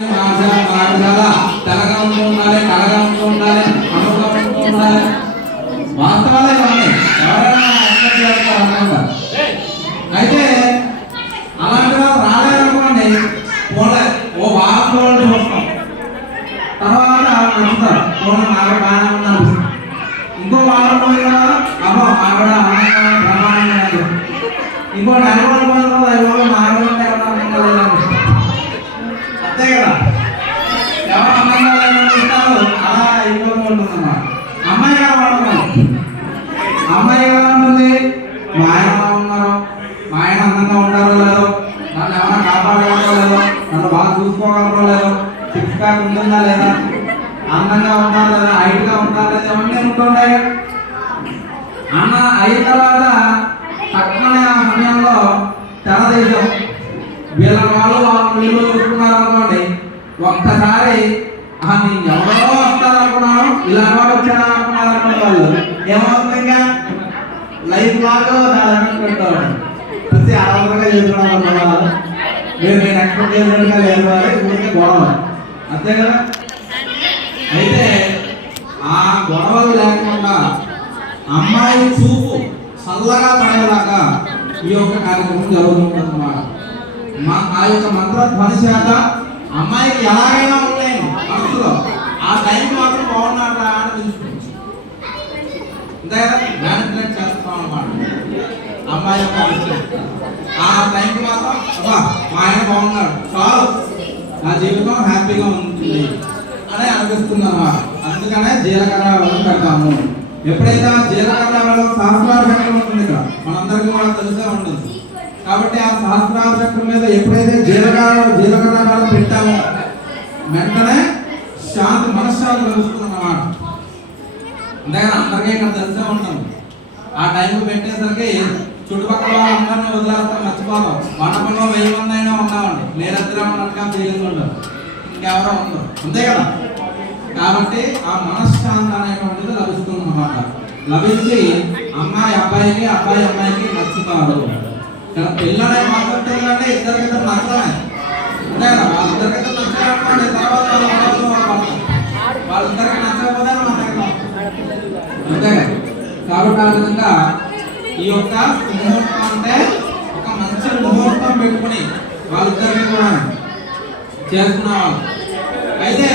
తెల్లగా ఉంటూ ఉండాలి, కళగా ఉంటూ ఉండాలి, అనువుగా ఉంటూ ఉండాలి. వాస్తవాలే ఇవన్నీ. ఎవరైనా అయితే అలాంటి వాళ్ళు రాలేదనుకోండి, పోలే ఓ వారం రోజులు చూస్తాం, తర్వాత నచ్చుతారు, పోలే మావిడ బాగానే ఉన్నారు. ఇంకో వారం రోజులు అబ్బో మావిడ బ్రహ్మాండంగా, ఇంకో 4 రోజులు పోయిన తర్వాత ఎవరో మావిడ ఉంటే ఎవరన్నా అంతే కదా. ఎవరు అందంగా లేదంటారు, అలా అయిపోతూ ఉంటుందన్నమాట. అమ్మాయి ఎలా వాడుకోవాలి, అమ్మాయి ఎలా ఉంటుంది, మా ఆయన ఎలా ఉన్నారు, మా ఆయన అందంగా ఉంటారో లేదో, నన్ను ఏమైనా కాపాడగలరో లేదో, నన్ను బాగా చూసుకోగలరో లేదో, సిక్స్ ప్యాక్ ఉంటుందా లేదా, అందంగా ఉంటారా లేదా, హైట్గా ఉంటారా లేదా, ఇవన్నీ ఉంటుంటాయి. అన్న అయిన తర్వాత తక్కువనే ఆ సమయంలో తెరదేశం వీళ్ళ వీళ్ళు చూసుకున్నారు అనుకోండి, ఒక్కసారి నేను ఎవరో వస్తారనుకున్నాను, ఇలా వాడు వచ్చారా అనుకున్నారు అనుకున్న వాళ్ళు ఏమవుతుంది, ఇంకా లైఫ్ లాగా దాని పెట్టారు. ప్రతి ఆరోగ్యంగా చేస్తున్నాం అనుకున్నారు, మీరు నేను ఎక్స్పెక్ట్ చేసినట్టుగా లేదు వారి ఊరికి గొడవ, అంతే కదా. అయితే ఆ గొడవలు లేకుండా అమ్మాయి చూపు చల్లగా పడేలాగా ఈ యొక్క కార్యక్రమం జరుగుతుందన్నమాట. ఆ యొక్క మంత్రధ్వని చేత అమ్మాయికి ఎలాగైనా ఉన్నాయి మనసులో ఆ టైంకి మాత్రం బాగున్నాడా అని తెలుసుకోవచ్చు. అంతే కదా, మ్యానిపులేట్ చేస్తాం అన్నమాట అమ్మాయి యొక్క విషయం. ఆ టైంకి మాత్రం అబ్బా మా ఆయన బాగున్నాడు, చాలు నా జీవితం హ్యాపీగా ఉంటుంది అని అనిపిస్తుంది అన్నమాట. అందుకనే జీలకర్ర వెళ్ళం పెడతాము. ఎప్పుడైతే ఆ జీలకర్ర వెళ్ళం సహస్రార చక్రం ఉంటుంది ఇక్కడ, మనందరికీ కూడా తెలిసే ఉంటుంది. కాబట్టి ఆ సహస్రార చక్రం మీద ఎప్పుడైతే జీలకర్ర పెట్టామో వెంటనే శాంతి, మనశ్శాంతి కలుగుతుంది అన్నమాట. అంతేగాని అందరికీ ఇక్కడ తెలిసే ఉంటుంది. ఆ టైంకి పెట్టేసరికి చుట్టుపక్కల అందరినీ వదిలేస్తాం, మర్చిపోతాం. మండపంలో 1000 మంది అయినా ఉన్నామండి, నేనిద్దరే ఉన్నట్టుగా ఫీలింగ్ ఉంటుంది, ఇంకెవరో ఉండదు, అంతే కదా. కాబట్టి ఆ మనశ్శాంతి అనేటువంటిది లభిస్తుంది అన్నమాట. లభించి అమ్మాయి అబ్బాయికి, అబ్బాయి అమ్మాయికి నచ్చుతారు. పిల్లలే మాట్లాడుతుందంటే ఇద్దరికిద్దరు నచ్చమే, అంతే కదా. వాళ్ళిద్దరికిద్దరు నచ్చారనుకోండి, తర్వాత వాళ్ళిద్దరికి నచ్చకపోతే అంతే కదా. కాబట్టి ఆ విధంగా ఈ యొక్క ముహూర్తం అంటే ఒక మంచి ముహూర్తం పెట్టుకుని వాళ్ళిద్దరిని కూడా చేసుకున్న వాళ్ళు. అయితే